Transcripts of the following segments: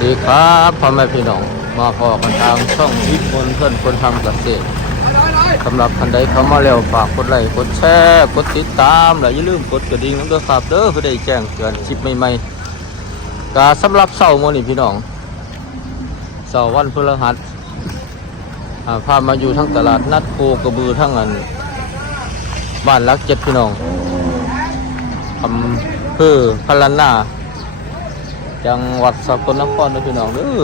ดีครับพ่อแม่พี่น้อง มาพอกันทางช่องวิมลเพื่อนคนทำเกษตรสำหรับท่านใดเข้ามาแล้วฝากกดไลค์กดแชร์กดติดตามและอย่าลืมกดกระดิ่งน้ำด้อครับเด้อเพื่อได้แจ้งเตือนคลิปใหม่ๆกาสำหรับเสาร์มื้อนี้พี่น้องเสาร์วันพฤหัสพามาอยู่ทั้งตลาดนัดโคกระบือทั้งอันบ้านรักเจ็ดพี่น้องอำเภอพลันนา จังหวัดสกลนครนะพี่น้องเด้อ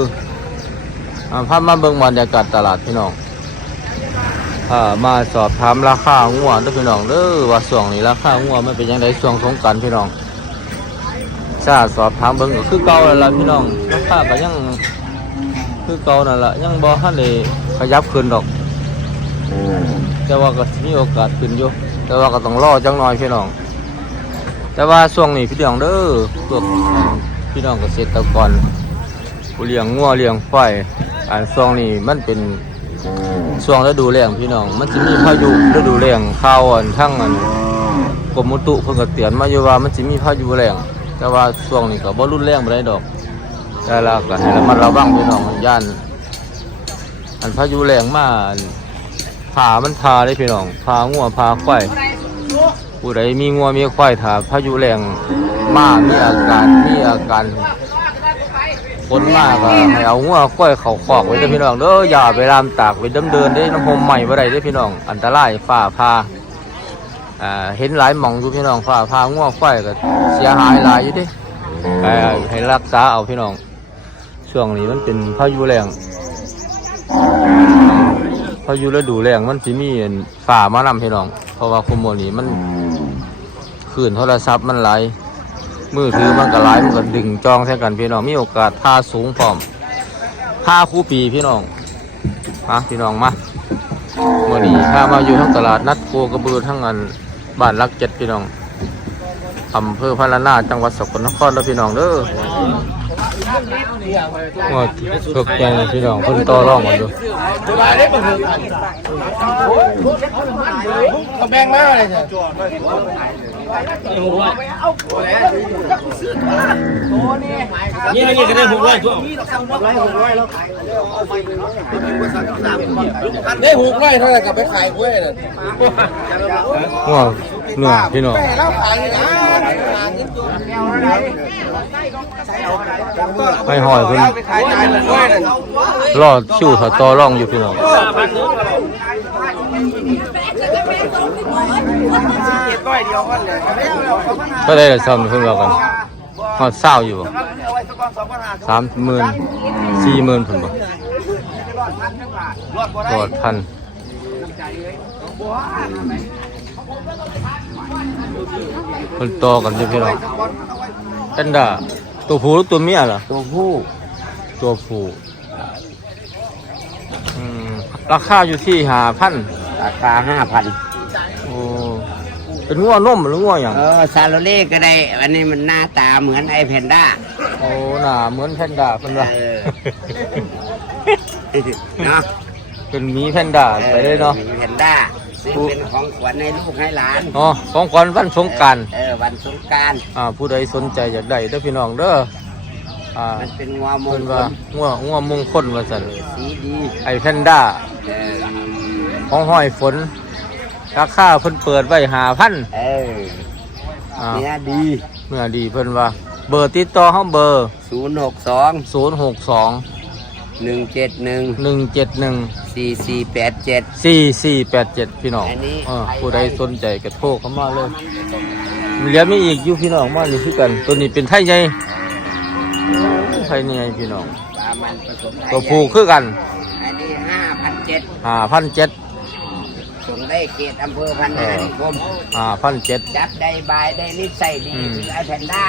อ่าพามาเบิ่งบรรยากาศตลาดพี่น้องอ่ามาสอบถามราคางัวเด้อพี่น้องเด้อว่าช่วงนี้ราคางัวมันเป็นยังไงช่วงสงกรานพี่น้องทราสอบถามเบิ่งก็คือเก่าแล้วล่ะพี่น้องราคาก็ยังคือเก่านั่นล่ะยังบ่ทันได้ขยับขึ้นดอกแต่ว่าก็มีโอกาสขึ้นอยู่แต่ว่าก็ต้องรอจังหน่อยพี่น้อง แต่ว่าช่วงนี้พี่น้องเด้อพวก พี่น้องเกษตรกรผู้เลี้ยงงัวเลี้ยงควายอันช่วงนี้มันเป็นช่วงฤดูแล้งพี่น้อง มันจะมีพายุฤดูแล้งข้าวอันทั้งอันกรมอุตุเพิ่นก็เตือนมาอยู่ว่ามันจะมีพายุแล้งแต่ว่าช่วงนี้ก็บ่รุนแรงปานใดดอกแต่ละก็ให้ระมัดระวังพี่น้องย่าน อันพายุแล้งมาผ่ามันพาได้พี่น้องพางัวพาควายผู้ใดมีงัวมีควายถ้าพายุแรง มามีอาการมีอาการฝนมากก็ให้เอางัวควายเขาขอกไว้เด้อพี่น้องเด้ออย่าไปลามตากไปเดิมเดินได้น้ำหมใหม่บ่ได้เด้อพี่น้องอันตรายฟ้าพาอ่าเห็นหลายหม่องอยู่พี่น้องฟ้าพางัวควายก็เสียหายหลายอยู่เดิให้รักษาเอาพี่น้อง ช่วงนี้มันเป็นพายุแรงพายุฤดูแรงมันสิมีอันฟ้ามานำพี่น้อง เพราะว่าคุมโมนี้มันคลื่นโทรศัพท์มันไหล มือถือมันก็ไหลายมันก็ดึงจองแท่กันพี่น้องมีโอกาสพาสูงพร้อมพาคู่ปีพี่น้องมาพี่น้องมาโมนี้พามาอยู่ทั้งตลาดนัดโคกระบือทั้งอันบ้านรักเจ็ดพี่น้องอำเภอพะละนาจังหวัดสกลนครเด้อพี่น้องเด้อว่าเพิกยังพี่น้องเพิ่นต่อรองกันดูเขาแบ่งมาอะ ไรเนี่ยนี่อะไรก็ได้หกร้อยทั่วได้หกร้อยเท่าไหร่กับไปขายกล้วยน่ะว่าเนื้อพี่น้องแล้วขายนะให้หอยเพิ่นไปขายจ่ายกล้วยน่ะรอชิวเขาต่อรองอยู่พี่น้อง ร้อยเดียวกันเลยก็ได้ละซ้ำเพิ่นว่ากันฮอดเศร้าอยู่บ่สามหมื่นสี่หมื่นเพิ่นบ่กอดพันเพิ่นต่อกันอยู่พี่น้องแพนด้าตัวผู้หรือตัวเมียล่ะ ตัวผู้ตัวผู้อืมราคาอยู่ที่ห้าพันราคาห้าพันโอ้ เป็นงัวนมหรืองัวหยังเออซาโลเล่ก็ได้ อันนี้มันหน้าตาเหมือนไอแพนด้าโอ้หน่าเหมือนแพนด้าเพิ่นว่าเออเนาะเป็นหมีแพนด้าไปเลยเนาะแพนด้าซึ่งเป็นของขวัญให้ลูกให้หลานอ๋อของขวัญวันสงกรารเออวันสงกรารอ่าผู้ใดสนใจอยากได้เด้อพี่น้องเด้ออ่ามันเป็นงัวมงเพิ่นคว่าลงัวงัวมงคลว่าซั่นสีดีไอ้แพนด้าเออของห้อยฝน ราคาเพิ่นเปิดไว้5,000เอออ่าเนี้ยดีเมื่อดีเพิ่นว่า เบอร์ติดต่อเฮาเบอร์ ศูนย์หกสอง062 หนึ่งเจ็ดหนึ่ง171 สี่สี่แปดเจ็ด 4487 พี่น้องอันนี้ เออผู้ใดสนใจก็โทรเข้ามาเลยเหลือมีอีกอยู่พี่น้องมานี่คือกัน ตัวนี้เป็นไทยใหญ่ไทยใหญ่พี่น้องปลามันผสมไทยตัวผู้คือกัน อันนี้ห้าพันเจ็ดห้าพันเจ็ดส่ งได้เขตอำเภอพันนานิคมห้าพันเจ็ดจับได้บายได้นิสัยดีอืมคือไอแพนด้า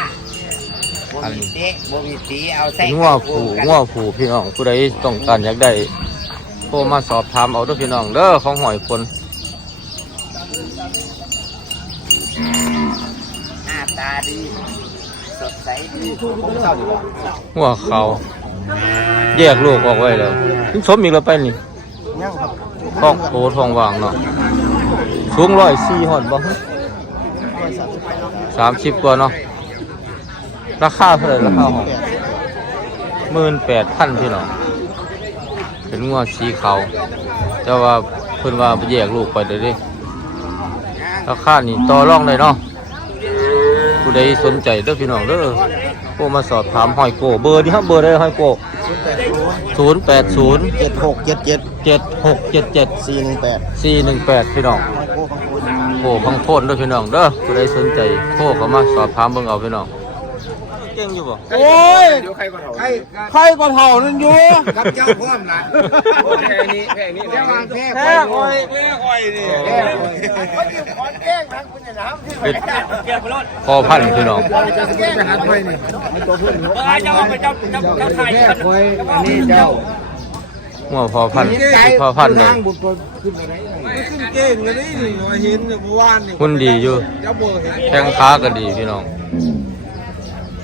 บอันมีเตะบมีสีเอาใส่งัวผูงัวผูพี่น้องผู้ใดต้องการอยากได้โทรมาสอบถามเอาเด้วยพี่น้องเด้อของหอยคนหน้าตาดีสดใสดีหัวเขาแยกลูกออกไว้แล้วถึงสมอีกแล้วไปนี่ ท้องโตท้องวางเนาะสูงร้อยสี่หอดบ่สามสิบกว่าเนาะราคาเท่าไหร่ราคาห้องหมื่นแปดพันพี่น้องเป็นงัวสีขาวแต่ว่าเพิ่นว่าแยกลูกไปเลยดิราคานี่ต่อรองได้เนาะผู้ใดสนใจเด้อพี่น้องเด้อ โทรมาสอบถามหอยโกเบอร์นี่ครับเบอร์ได้หอยโกศูนย์แปดศูนย์เจ็ดหกเจ็ดเจ็ดเจ็ดหกเจ็ดเจ็ดสี่หนึ่งแปดสี่หนึ่งแปดพี่น้องโอ้พังโพนด้วยพี่น้องเด้อผู้ใดสนใจโทรเข้ามาสอบถามเบิ่งเอาพี่น้อง เก่งอยู่บ่โอ้ยใครใครก็เท่านั่นอยู่กับเจ้าพ่อมนะแพ้นี้แพ้นี้แพ้แพ้แพ้คอยแพ้คอยนี่แพ้เป็นพอพันธุ์พี่น้องไปหาคอยนี่เจ้าไปเจ้าเจ้าเจ้าไทยแพ้คอยอันนี้เจ้าหัวพอพันธุ์พอพันธุ์เลยขึ้นเก่งเลยนี่นี่มาเห็นเมื่อวานนี่หุ่นดีอยู่เจ้าโบเห็นแข้งขาก็ดีพี่น้อง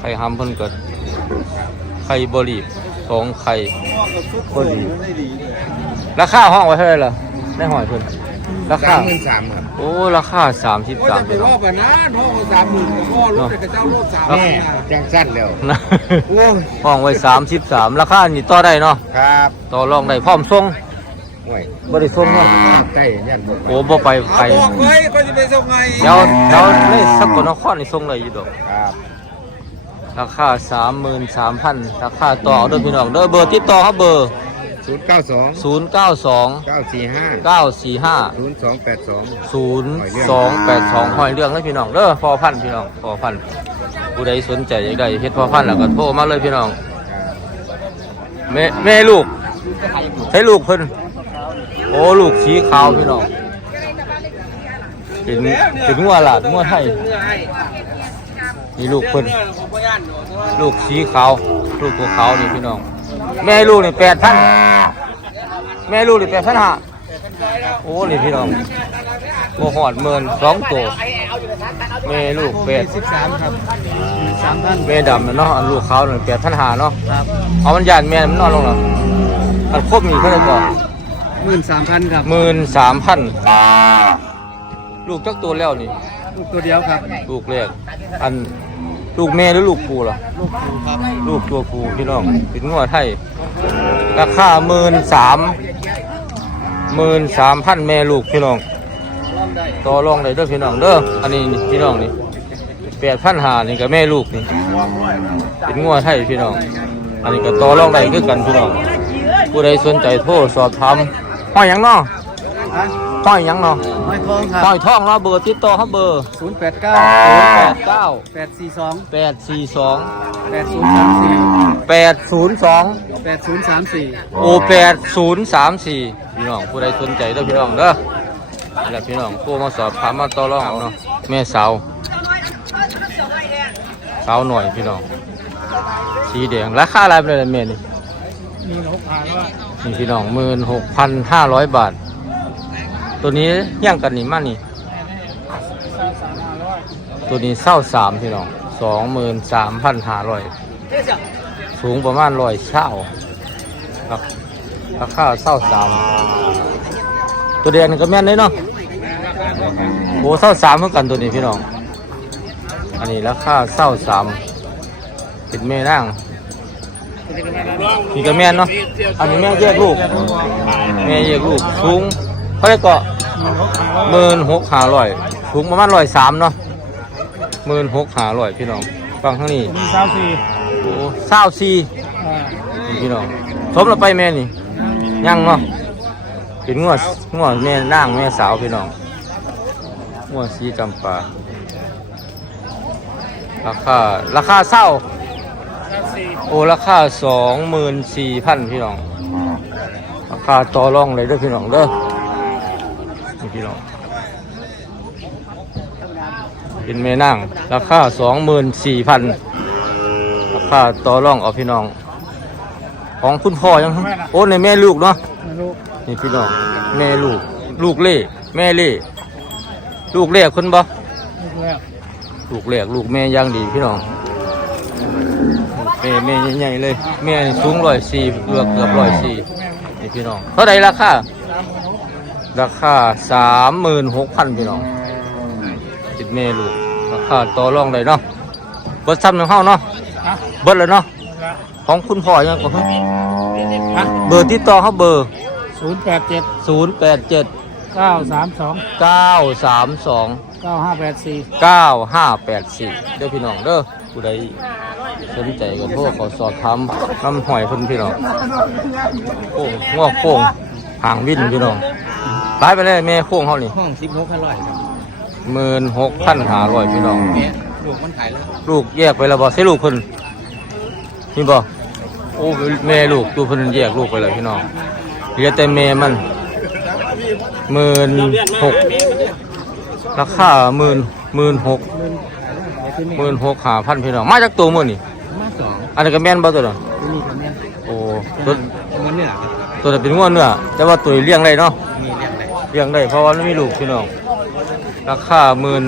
ไข่ห้ำเพิ่นก็ไข่บรีบสองไข่ก็ดีไม่ดีราคาห้องไว้เท่าไหร่ล่ะได้หอยเพิ่นราคาสามหมื่นสามครับโอ้ราคาสามสิบว่าสามจะไปพี่รน้อองบอะนะท้องก็สามหมื่นพ่อรถแต่เจ้ารถสามแม่แจ้งสั้นแล้วนะโอ้ยห้องไว้สามสิบสามราคานี่ต่อได้เนาะครับต่อรองได้พร้อมส่งห่วยบ่ได้ส่งเนาะใกล้ยันหมดโอ้บ่ไปไกลเอาบอกเลยก็จะไปส่งไงเดี๋ยวเดี๋ยวเลยสกลนครนี่ส่งได้อยู่ดอกครับ ราคา33,000ราคาต่อเอาเด้อพี่น้องเด้อเบอร์ติดต่อครับเบอร์ศูนย์เก้าสอง092เก้าสี่ห้า945ศูนย์สองแปดสอง0282หอยเรื่องเลยพี่น้องเด้อพอพันธุ์พี่น้องพอพันธุ์ผู้ใดสนใจอยากได้เฮ็ดพอพันธุ์แล้วก็โทรมาเลยพี่น้องแม่แม่ลูกใช้ลูกเพิ่นโอ้ลูกสีขาวพี่น้องเป็นเป็นงัวหลาดงัวไทย นี่ลูกเพิ่นลูกสีขาวลูกตัวขาวนี่พี่น้อง แม่ลูกนี่แปดพันแม่ลูกนี่แปดพันห้าโอ้นี่พี่น้องโมหอดเมินสองตัวแม่ลูกแปดสิบสามครับสามท่านแม่ดำน่ะเนาะอันลูกขาวนี่แปดพันห้าเนาะครับเอามันยานแม่มันนอนลงแล้วอันครบนี่เท่าไหร่ก่อนหมื่นสามพันครับหมื่นสามพันลูกจักตัวแล้วนี่ตัวเดียวครับ ลูกแรกอัน ลูกแม่หรือลูกปูล่ะ ลูกครูครับลูกตัวปูพี่น้องเป็นงัวไทย ราคาหมื่นสามหมื่นสามพันแม่ลูกพี่น้องต่อรองได้เด้อพี่น้องเด้อ อันนี้นี่พี่น้องนี่แปดพันหานี่กับแม่ลูกนี่ เป็นงัวไทยพี่น้อง อันนี้ก็ต่อรองได้คือกันพี่น้อง ผู้ใดสนใจโทรสอบถามห้อยหยังเนาะ ห้อยหยังเนาะห้อยทองครับห้อยทองเนาะเบอร์ติดต่อครับเบอร์ศูนย์แปดเก้าศูนย์แปดเก้าแปดสี่สองแปดสี่สองแปดศูนย์สามสี่แปดศูนย์สองแปดศูนย์สามสี่โอแปดศูนย์สามสี่พี่น้องผู้ใดสนใจเด้อพี่น้องเด้อนี่แหละพี่น้องผู้มาสอบถามมาต่อรองเอาเนาะแม่สาวสาวหน่อยพี่น้อง สีแดงราคาอะไรเป็นไรแม่นี่มีนกพาว่านี่พี่น้องหมื่นหกพันห้าร้อยบาท ตัวนี้ย่างกันนี่มันนี่ ตัวนี้เศร้าสามพี่น้องสองหมื่นสามพันห้าร้อยสูงประมาณร้อยเช่าครับราคาเศร้าสามตัวแดงนี่ก็แม่นเลยเนาะโอ้เศร้าสามเหมือนกันตัวนี้พี่น้อง อันนี้ราคาเศร้าสามเป็นแม่นั่งนี่ก็แม่นเนาะ อันนี้แม่แยกลูก แม่แยกลูกสูงเขาได้เกาะ หมื่นหกห้าร้อยสูงประมาณร้อยสามเนาะหมื่นหกห้าร้อยพี่น้องฟังข้างนี้มีสามสี่โอ้เศร้าสี่นี่พี่น้องสมแล้วไปแม่นี่ยังเนาะเป็นงวดงวดแม่นางแม่สาวพี่น้องงวดสีจำปาราคาราคาเศร้าโอ้ราคาสองหมื่นสี่พันพี่น้องราคาต่อรองเลยเด้อพี่น้องเด้อ นี่พี่น้องเป็นแม่นั่งราคาสองหมื่นสี่พันราคาต่อรองเอาพี่น้อง ของคุณพ่อยังโอ้ในแม่ลูกเนาะนี่พี่น้องแม่ลูก ลูกเล่แม่เล่ลูกเล่คนบ่ลูกแรกลูกลูกแม่ย่างดีพี่น้องแม่แม่ใหญ่ๆเลย แม่สูงร้อยสี่เกือบเกือบร้อยสี่นี่พี่น้องเท่าไรราคา ราคาสามหมื่นหกพันพี่น้องติดแม่ลูกราคาต่อรองได้เนาะเบิดซ้ำหนึ่งห้าเนาะเบิดเลยเนาะพอของคุณพ่อยังก็ฮะเบอร์ติดต่อเขาเบอร์ศูนย์แปดเจ็ดศูนย์แปดเจ็ดเก้าสามสองเก้าสามสองเก้าห้าแปดสี่เก้าห้าแปดสี่เด้อพี่น้องเด้อผู้ใดสนใจก็โทรขอสอบถามน้ำหอยเพิ่นพี่น้องโค้งงอกโค้งห่างวินพี่น้อง ตายไปเลยแม่โค้งเขานี่ห้องสิบหกพันร้อยครับหมื่นหกพันห้าร้อยพี่น้อง แม่ลูกมันขายแล้วลูกแยกไปแล้วบ่ใช่ลูกเพิ่นนี่บ่โอ้แม่ลูกดูเพิ่นแยกลูกไปแล้วพี่น้องเหลือแต่แม่มันหมื่นหกราคาหมื่นหมื่นหกหมื่นหกห้าพันพี่น้องมาจากตัวมื้อนี่มาสองอันนี้ก็แม่นบ่ตัวนั้นมีแต่แม่โอ้ตัวมันเนี่ยตัวนั้นเป็นงัวเนื้อแต่ว่าตัวนี้เลี้ยงได้เนาะมี เรื่องอะไรเลี้ยงได้เพราะว่ามันมีลูกพี่น้องราคาหมื่น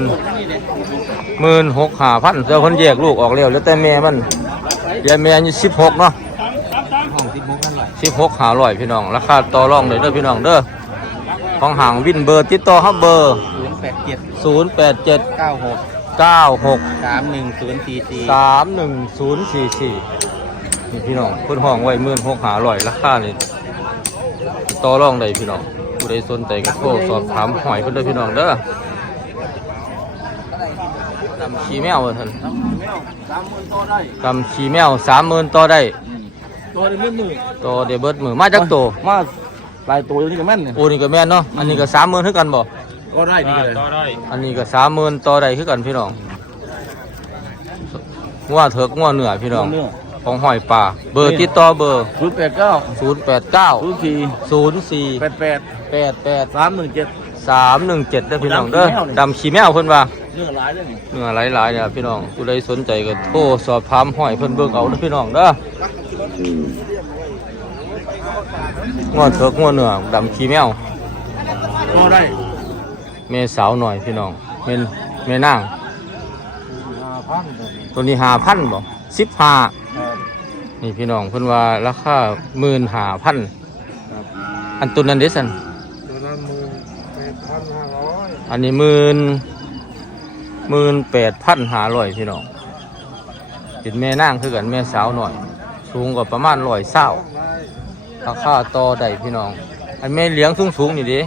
หมื่นหกห้าพันเจ้าคนแยกลูกออกแล้วแล้วแต่แม่มันเดี๋ยวแม่อายุสิบหกเนาะห้องสิบหกพันร้อยสิบหกห้าร้อยพี่น้อง ราคาต่อรองเลยเด้อพี่น้องเด้อของห่างวินเบอร์ติดต่อครับเบอร์ศูนย์แปดเจ็ดศูนย์แปดเจ็ดเก้าหกเก้าหกสามหนึ่งศูนย์สี่สี่สามหนึ่งศูนย์สี่สี่นี่พี่น้องเพิ่นห้องไว้หมื่นหกห้าร้อยราคานี่ต่อรองได้พี่น้องผู้ใดสนใจก็โทรสอบถามหอยเพิ่นเด้อพี่น้องเด้อดำขี้แมวว่าท่านสามหมื่นต่อได้ดำขี้แมวสามหมื่นต่อได้ตัวได้เมื่อหนึ่งต่อเดยวเบิดมือมาจากโตมาหลายตัวอยู่นี่กับแม่นเนี่ยโอ้นี่ก็แม่นเนาะอันนี้ก็สามหมื่นคือกันบ่ก็ได้ดีเลยอันนี้ก็สามหมื่นต่อได้คือกันพี่น้องงัวเถิกงัวเหนือพี่น้องเนื้อ ของหอยป่า เบอร์ติดต่อเบอร์ ศูนย์แปดเก้าศูนย์แปดเก้าศูนย์สี่ศูนย์สี่แปดแปดแปดแปดสามหนึ่งเจ็ดสามหนึ่งเจ็ดเด้อพี่น้องเด้อดำขี้แมวเพิ่นว่าเนื้อหลายเลยนี่เนื้อหลายๆเนี่ยพี่น้องผู้ใดสนใจก็โทรสอบถามหอยเพิ่นเบิ่งเอาเด้อพี่น้องเด้องัวเถิกงัวเหนือดำขี้แมวก็ได้แม่สาวหน่อยพี่น้องแม่นแม่นาง ห้าพันตัวนี้หาพันบ่สิบห้า นี่พี่น้องเพิ่นว่าราคาหมื่นหาพันอันตัวนั้นเดซันตัวละหมื่นแปดพันห้าร้อยอันนี้หมื่นหมื่นแปดพันหาร้อยพี่น้องเป็นแม่นางคือกันแม่สาวหน่อย สูงกว่าประมาณร้อยเศร้าราคาต่อได้พี่น้อง อันแม่เลี้ยงสูงสูงๆนี่เดิ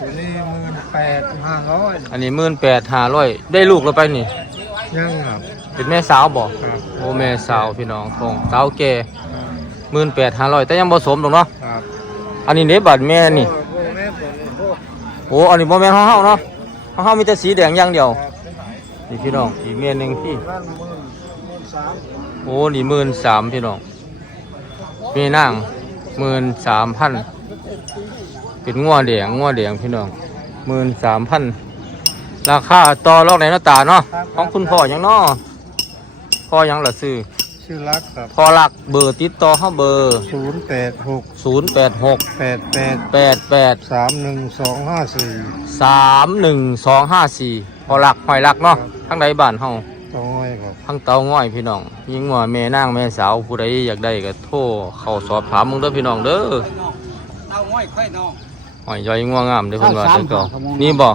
ตัวนี้หมื่นแปดห้าร้อยอันนี้หมื่นแปดหาร้อยได้ลูกแล้วไปนี่ยังครับ เป็นแม่สาวบ่ครับโอ้แม่สาวพี่น้องทองสาวแก่หมื่นแปดห้าร้อยแต่ยังผสมหรอกเนาะครับอันนี้เน็บบัดแม่นี่ โอ้โหแม่ตัวนี้โอ้โอ้อันนี้บ่แม่นของเฮาเนาะของเฮามีแต่สีแดงอย่างเดียวนี่พี่น้องอีกเมียหนึงพี่ด้านหมื่นหมื่นสามโอ้นี่หมื่นสามพี่น้องแม่นางหมื่นสามพันเป็นงัวแดงงัวแดงพี่น้องหมื่นสามพันราคาต่อรองในหน้าตาเนาะของคุณพ่อหยังเนาะ พ่อหยังล่ะซื้อชื่อรักครับพ่อรักเบอร์ติดต่อเฮาเบอร์ ศูนย์แปดหกศูนย์แปดหกแปดแปดแปดแปดสามหนึ่งสองห้าสี่สามหนึ่งสองห้าสี่พอหลักหอยหลักเนาะทั้งใดบ้านเฮาต้องห้อยครับ ทั้งเตาง่อยพี่น้องยิงว่าแม่นางแม่สาวผู้ใดอยากได้ก็โทรเข้าสอบถามมึงเด้อพี่น้องเด้อเต้าง่อยค่อยน้องหอยย่อยงัวงามเด้อเพิ่นว่าเศร้าเด้อสามเก็ครับผมนี่บ่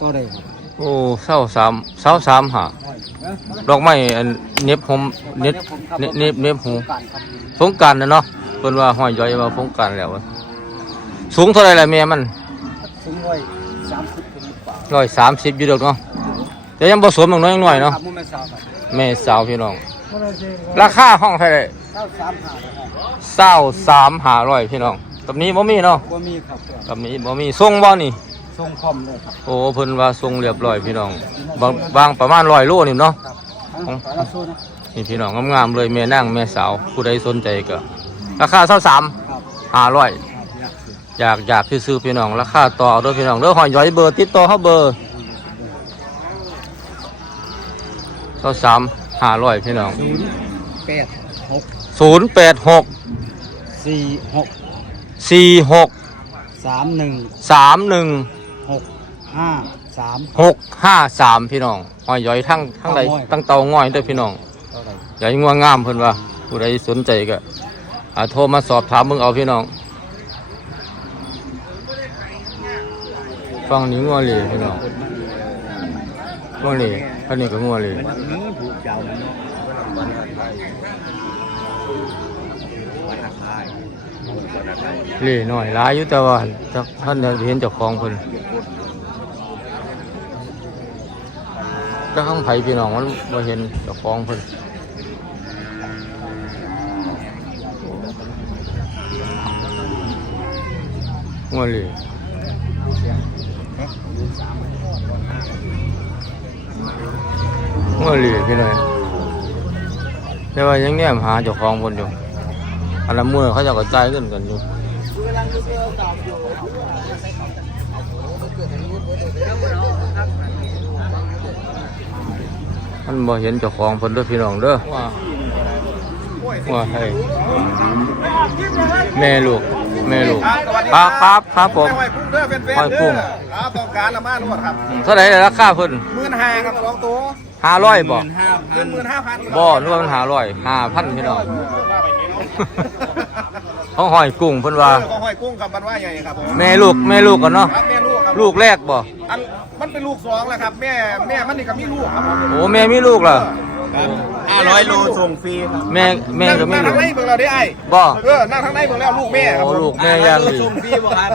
ก็ได้ โอ้เศร้าสามเศร้าสามหาดอกไม้อันเน็บผมเน็บเน็บเน็บเน็บหูการครับสงกรารนะเนาะเพิ่นว่าหอยย่อยว่าสงกรารแล้วอะสูงเท่าไหร่ล่ะแม่มันสูงร้อยสามสิบถึงกว่าร้อยสามสิบอยู่ดอกเนาะแต่ยังผสมน้อยๆหน่อยเนาะครับมุ่งแม่สาวครับแม่สาวพี่น้อง ราคาห้องเท่าไหร่เต้าสามหาเลยครับเศร้าสามหาร้อยพี่น้องกับนี้บ่มีเนาะก็มีครับกับนี้บ่มีส่งบ่นี่ ทรงคอมเลยครับโอ้เพิ่นว่าส่งเรียบร้อยพี่น้องบางบางประมาณร้อยโลนี่เนาะทั้งสารสูนะนี่พี่น้องงามๆเลยแม่นางแม่สาวผู้ใดสนใจก็ราคาเท่าสามครับหาร้อย ครับอยากอยากซื้อๆพี่น้องราคาต่อเอาเด้วยพี่น้องเด้อหอยย้อยเบอร์ติดต่อเฮาเบอร์เท่าสามหาร้อยพี่น้องศูนย์แปดหกศูนย์แปดหกสี่หกสี่หกสามหนึ่งสามหนึ่ง หกห้าสามหกห้าสามพี่น้องหอยย้อยทั้งทั้งใดเตาง้อยทั้งเตาง่อยเด้วยพี่น้องเท่าไหร่ใหญ่งัวงามเพิ่นว่าผู้ใดสนใจก็อาโทรมาสอบถามมึงเอาพี่น้องฟังนี้งัวเหล่พี่น้องงัวเหล่อันนี้ก็งัวเหล่วันนี้ผูกยาวนะเล่หน่อยหลายอยู่แต่ว่าจักท่านเห็นเจ้าของเพิ่น ก็ข้างไผพี่น้องมันบ่เห็นเจ้าของเพิ่นงัวเล่งัวเล่พี่น้องแต่ว่ายังแนมหาเจ้าของเพิ่นอยู่อันละมื้อเขาจะกระจายเงินกันอยู่ มันบ่เห็นเจ้าของเพิ่นเด้อพี่น้องเด้อว่าว่าให้แม่ลูกแม่ลูกครับครับครับผมห้อยกุ้งเด้อเป็นๆห้อยกุ้งเด้อครับต้องการละมาโลดครับอืมเท่าไหร่ราคาเพิ่นหมื่นห้าครับสองตัวห้าร้อยบ่เงินหมื่นห้าพันบ่นึกว่ามันห้าร้อยห้าพันพี่น้อง เขาหอยกุ้งเพิ่นว่าก็ห้อยกุ้งกับมันว่าใหญ่ครับผมแม่ลูกแม่ลูกกันเนาะครับแม่ลูกครับลูกแรกบ่อันมันเป็นลูกสองแล้วครับแม่แม่มันนี่ก็มีลูกครับผมโอ้แม่มีลูกล่ะห้าร้อยโลส่งฟรีครับแม่แม่ก็มีนั่งลูทาก งในเบิ่งเราได้ไอ้บ่ เออนั่งทางในเบิ่งแล้วลูกแม่ครับโอ้ผมลูกแม่ย่างดีส่งฟรีบ่ครับ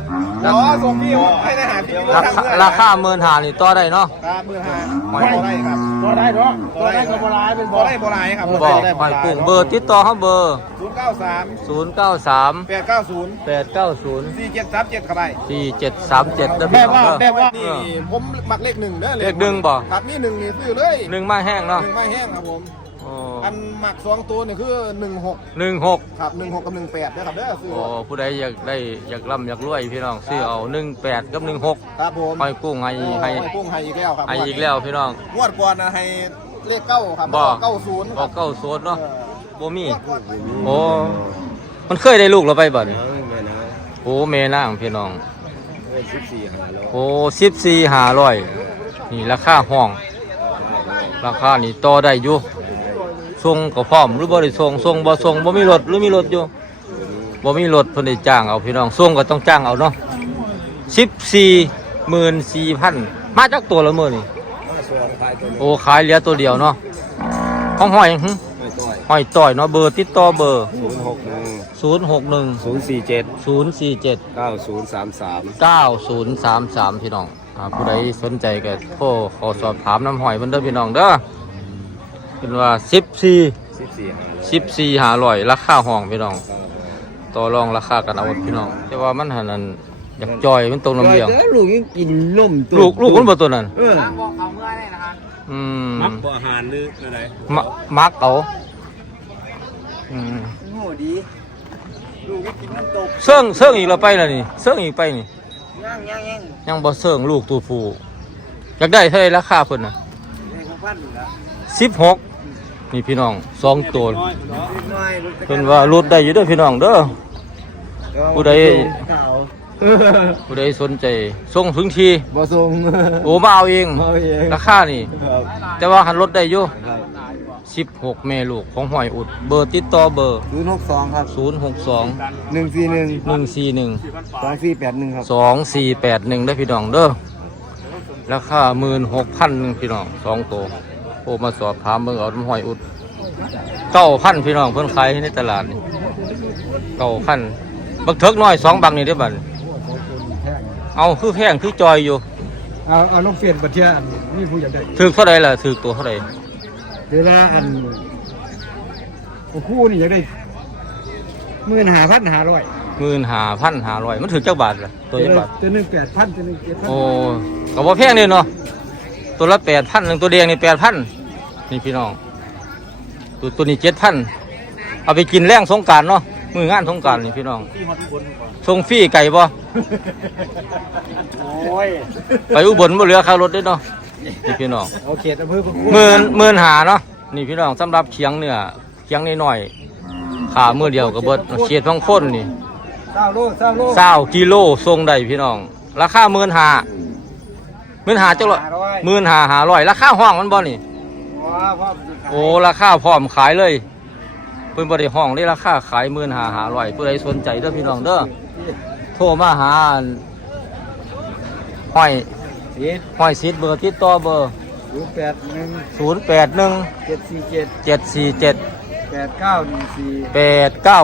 อ๋อส่งฟรีให้ได้หาฟรีราคาราคาหมื่นห้านี่ต่อได้เนาะ ครับหมื่นห้าไม่ บ่ได้ครับบ่ได้เนาะบ่ได้ก็บ่ร้ายเป็นบ่ได้บ่ร้ายครับบ่หอยกุ้งเบอร์ติดต่อเฮาเบอร์ศูนย์ เก้าสาม093 แปดเก้าศูนย์890 สี่เจ็ดสามเจ็ดครับไอ้สี่เจ็ดสามเจ็ดนะพี่น้องเด้อ นี่ผมมักเลขหนึ่งเด้อเลขหนึ่งบ่ ครับนี่หนึ่งนี่ซื้อเลยหนึ่งไม้แห้งหเนาะนึ่งไม่แห้งครับผมโอ้อันหมักสองตัวนี่คือหนึ่งหกหนึ่งหกครับหนึ่งหกกับหนึ่งแปดนะครับเด้อซื้อโอ้ผู้ใดอยากได้อยากร่ำอยากรวยพี่น้องซื้อเอาหนึ่งแปดกับหนึ่งหกครับผมหอยกุ้งให้ให้ให้กุ้งให้อีกแล้วครับให้อีกแล้วพี่น้อง งวดก่อนนะให้เลขเก้าครับบ่ เก้าศูนย์ออกเก้าโซดเนาะ บ่มี โอ้ มันเคยได้ลูกเราไปบ่เนี่ยโอ้เมนางพี่น้อง โอ้สิบสี่ห้าร้อยนี่ราคาห้อง ราคานี่ต่อได้อยู่ส่งก็พร้อมหรือบ่ได้ส่งส่งบ่ส่งบ่มีรถหรือมีรถอยู่บ่มีรถเพิ่นได้จ้างเอาพี่น้องส่งก็ต้องจ้างเอาเนาะสิบสี่หมื่นสี่พันมาจากตัวละมื้อนี่โอ้ขายเหลือตัวเดียวเนาะของห้อยหึ ห้อยต่อยเนาะเบอร์ติดต่อเบอร์ ศูนย์หกหนึ่งศูนย์หกหนึ่งศูนย์สี่เจ็ดศูนย์สี่เจ็ดเก้าศูนย์สามสามเก้าศูนย์สามสามพี่น้องอ่าผู้ใดสนใจก็โทรขอสอบถามน้ำหอยเพิ่นเด้อพี่น้องเด้อเป็นว่าสิบสี่สิบสี่สิบสี่หาร้อยราคาห้องพี่น้อง ต่อรองราคากันเอาพี่น้อง แต่ว่ามันหันนั้นอยากจอยมันตรงลำเลียง ลูกยังกินนมลูกลูกมันบ่ตัวนั้น เอออืมมักบ่อาหารหรืออะไรมะมักเอา อืมโง่ดีลูกยังกินน้ำตกเสื่องเสื่องอีกแล้วไปแล้วนี่เสื่องอีกไปนี่ย่างย่างย่างยังบ่เสื่องลูกตัวผู้อยากได้เท่าไหรราคาเพิ่นน่ะในของพันอยู่แล้วสิบหกนี่พี่น้องสองตัวน้อยน้อยเพิ่นว่าลดได้อยู่เด้อพี่น้องเด้อ ผู้ใด เก่าผู้ใดสนใจส่งถึงทีบ่ส่งโอ้มาเอาเองเอาเองราคานี่ ครับแต่ว่าหันลดได้อยู่ครับ 16 แม่ลูกของหอยอุด เบอร์ติดต่อเบอร์ ศูนย์หกสองครับ062 หนึ่งสี่หนึ่ง141 สองสี่แปดหนึ่งครับ2481ได้อพี่น้องเด้อราคา16,000นึงพี่น้องสองตัวโทรมาสอบถามเบิ่งเอาน้ำหอยอุด9,000พี่น้องเพิ่นขายในตลาดนี่9,000บักเถิกน้อยสองบักนี่ได้อบัดนี้เอาคือแพงคือจอยอยู่เอาเอาน้องเฟียนบัตเทียนนี่ผู้อยากได้ถือเท่าไรล่ะถือตัวเท่าไร เวลาอันโอ้คู่นี่อยากได้หมื่นหาพันหาร้อยหมื่นหาพันหาร้อยมันถือเจ้าบาทล่ะตัวเจ้าบาทตัวหนึ่งแปดพันตัวหนึ่งเจ็ดพันโอ้ก็บ่แพงเลยเนาะตัวละแปดพันหนึ่งตัวแดงนี่แปดพันนี่พี่น้อง ตัวตัวนี้เจ็ดพันเอาไปกินแรงสงกรารเนาะมืองานสงกรารนี่พี่น้องส่งฟรีไก่บ่โอ้ยไปอุบลบ่เหลือค่ารถเด้อเนาะ นี่พี่น้องโอเคอำเภอประกวหมื่นหมื่นหาเนาะนี่พี่น้องสำหรับเคียงเนื้อเคียงน้อยๆขามือเดียวก็เบิดเขียดพังค้นนี่เศร้าโลเศร้าโลเศร้ากิโลทรงได้พี่น้อง ราคาหมื่นหาหมื่นหาจังละหมื่นหาหาร้อยราคาห้องมันบ่นี่ว้าพ่อโอ้ราคาพร้อมขายเลยเพิ่นบ่ได้ห้องได้ราคาขายหมื่นหาหาร้อยผู้ใดสนใจเด้อพี่น้องเด้อโทรมาหาอันห้อย เจ็ดห้อยซิดเบอร์ติดต่อเบอร์ ศูนย์แปดหนึ่ง081 เจ็ดสี่เจ็ด747 แปดเก้า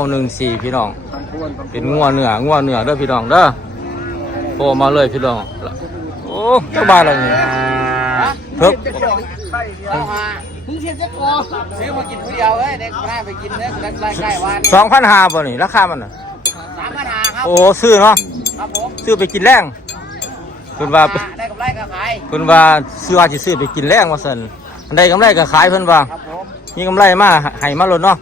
หนึ่งสี่8914 พี่น้องทางเป็นงัวเนื้องัวเนื้อเด้อพี่น้องเด้อโทรมาเลยพี่น้อง โอ้เจ้าบ้านอะไรนี่เพิกมึงเทียนจะกอซื้อมากินผู้เดียวเอ้ยเด็กแม่ไปกินเนื้อใกล้ใกล้วันสองพันห้าบ่นี่ราคามันน่ะ สามปัญหาครับ โอ้ซื้อเนาะ ครับผมซื้อไปกินแรงคุณว่า ได้กำ ไรก็ขายคุณว่าซื้อว่าสิซื้อไปกินแรงว่าซั่นอันใดกำไรก็ขายเพิ่นว่าครับผมมีกำไรมาให้มาลดเนาะ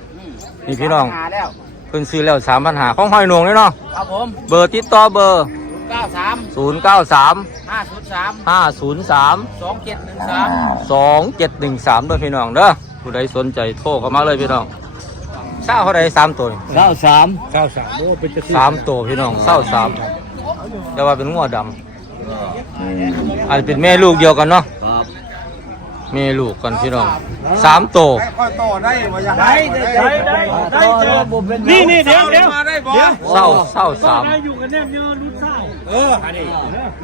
นี่พี่น้อง หาแล้วเพิ่นซื้อแล้วสามพันหาของหอยหนวงเลยเนาะ ครับผมเบอร์ติดต่อเบอร์ เก้าสามศูนย์เก้าสามห้าศูนย์สามห้าศูนย์สามสองเจ็ดหนึ่งสามสองเจ็ดหนึ่งสามด้วยพี่น้องเด้อผู้ใดสนใจโทรเข้ามาเลยพี่น้องเศร้าเขาใดสามตัวนี่เก้าสามเก้าสามโอ้เป็นจะสามตัวพี่น้องเศร้าสามแต่ว่าเป็นงัวดำ อาจจะเป็นแม่ลูกเดียวกันเนาะครับแม่ลูกกันพี่น้องสามตัวค่อยต่อได้มาอย่างไรได้ได้ได้เจอนี่นี่เดี๋ยวเดี๋ยวมาได้บ่เศร้าเศร้าสามอยู่กันแน่เนื้อรุ่นเศร้าเอออันนี้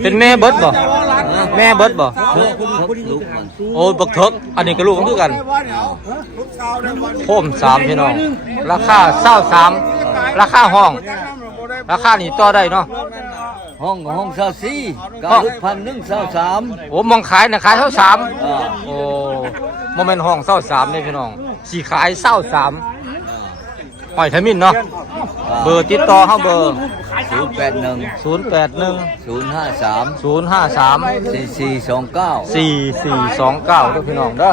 เป็นแม่เบิดบ่แม่เบิดบ่เพื่อคุณลูกมันโอ้บักเถิกอันนี้ก็ลูกกันคือกันว่าเดี๋ยวรุ่นเศร้าได้บ่โคมสามพี่น้อง ราคาเศร้าสามราคาห้อง ราคานี่ต่อได้เนาะ ห้องห้องเศร้าสี่เก้าพันหนึ่งเศร้าสามโอ้มองขายนะขายเท่าสามอ่าโอ้โมเมนห้องเศร้าสามนี่พี่น้องสีขายเศร้าสามหอยทมินเนาะเบอร์ติดต่อเขาเบอร์ศูนย์แปดหนึ่งศูนย์แปดหนึ่งศูนย์ห้าสามศูนย์ห้าสามสี่สี่สองเก้าสี่สี่สองเก้าด้วยพี่น้องเด้อ